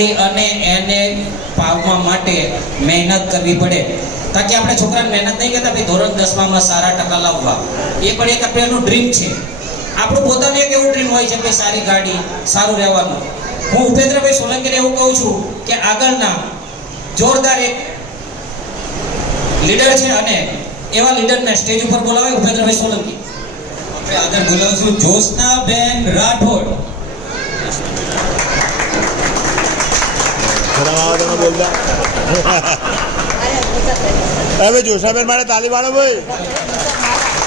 અને એને પામવા માટે મહેનત કરવી પડે. તાકી આપણે છોકરાને મહેનત નહીં કરતા, ભાઈ ધોરણ દસમાં સારા ટકા લાવવા. એ પણ એક આપણું ડ્રીમ છે. આપણું પોતાનું એક એવું ડ્રીમ હોય છે કે સારી ગાડી, સારું રહેવાનું. હું ઉપેન્દ્રભાઈ સોલંકીને એવું કહું છું કે આગળના જોરદાર એક લીડર છે અને એવા લીડરને સ્ટેજ ઉપર બોલાવે ઉપેન્દ્રભાઈ સોલંકી. આગળ બોલાવું છું જોશના બેન રાઠોડ. ઘણા તમે બોલતા હવે જોશાબેન મારે તાલી વાળો ભાઈ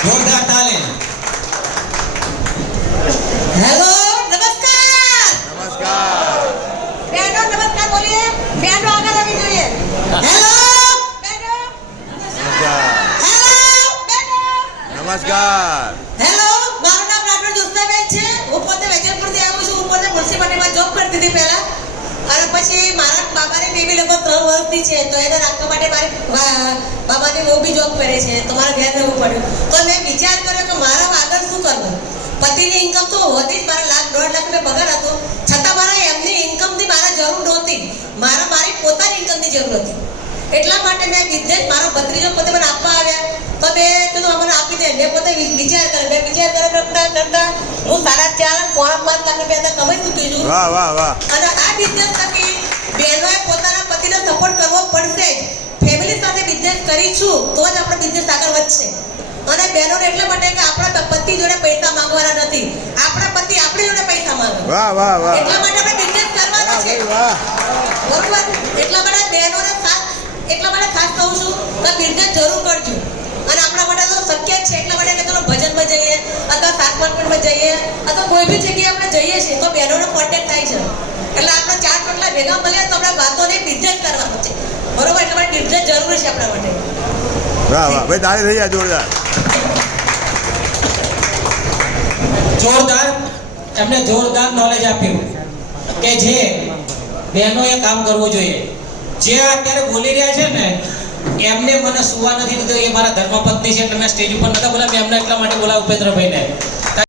જોરદાર તાલે હેલો નમસ્કાર નમસ્કાર બહેનો નમસ્કાર બોલીએ બહેનો આગળ આવી જોઈએ હેલો બહેનો નમસ્કાર હેલો બહેનો નમસ્કાર ત્રણ વર્ષની છે તો એને રાખવા માટે મારી બાબાની બહુ બી જોબ કરે છે તો મારે ઘેર રહેવું પડ્યું. તો મેં વિચાર કર્યો કે મારા આગળ શું કરવું? પતિની ઇન્કમ તો હતી જ મારા લાખ દોઢ લાખ રૂપિયા પગાર હતો. છતાં મારા એમની ઇન્કમની મારા જરૂર નહોતી. મારા મારી પોતાની ઇન્કમની જરૂર હતી. એટલા માટે મેં બિઝનેસ મારો ભત્રીજો પોતે મને આપવા આવ્યા. તો મેં કીધું અમને આપી દે. મેં પોતે વિચાર કર્યો. મેં વિચાર કર્યો કરતા કરતા હું સાડા ચાર પોણા પાંચ લાખ રૂપિયા કમાઈ ચૂકી છું. અને આ બિઝનેસ થકી બહેનોએ પોતાના પતિને સપોર્ટ કરવો પડશે જ ફેમિલી સાથે બિઝનેસ કરીશું તો જ આપણો બિઝનેસ આગળ વધશે. અને બહેનોને એટલા માટે કે આપણા પતિ જોડે પૈસા માંગવાના નથી. આપણા પતિ આપણી જોડે પૈસા માંગે. વાહ વાહ વાહ. એટલા માટે આપણે બિઝનેસ કરવાનો છે. વાહ. બરોબર? એટલા માટે બહેનોને ખાસ એટલા માટે ખાસ કહું છું કે બિઝનેસ જરૂર કરજો. અને આપણા માટે તો શક્ય છે એટલા માટે કે ચલો ભજનમાં જઈએ અથવા સાતમાનપણમાં જઈએ અથવા કોઈ બી જગ્યાએ આપણે જઈએ છીએ તો બહેનોનો કોન્ટેક્ટ થાય છે. એટલે આપણે ચાર પટલા ભેગા મળ્યા તો આપણે વાતોને બિઝનેસ કરવાનો છે. બરોબર? એટલા માટે બિઝનેસ જરૂરી છે આપણા માટે. વાહ વાહ ભાઈ તાળી થઈ જાય જોરદાર જોરદાર એમને જોરદાર નોલેજ આપ્યું. કે જે બહેનોએ કામ કરવું જોઈએ. જે અત્યારે બોલી રહ્યા છે ને એમને મને સુવા નથી દીધો. એ મારા ધર્મપત્ની છે એટલે મેં સ્ટેજ ઉપર નતા બોલાવ્યા. એમને એટલા માટે બોલાવ ઉપેન્દ્રભાઈને.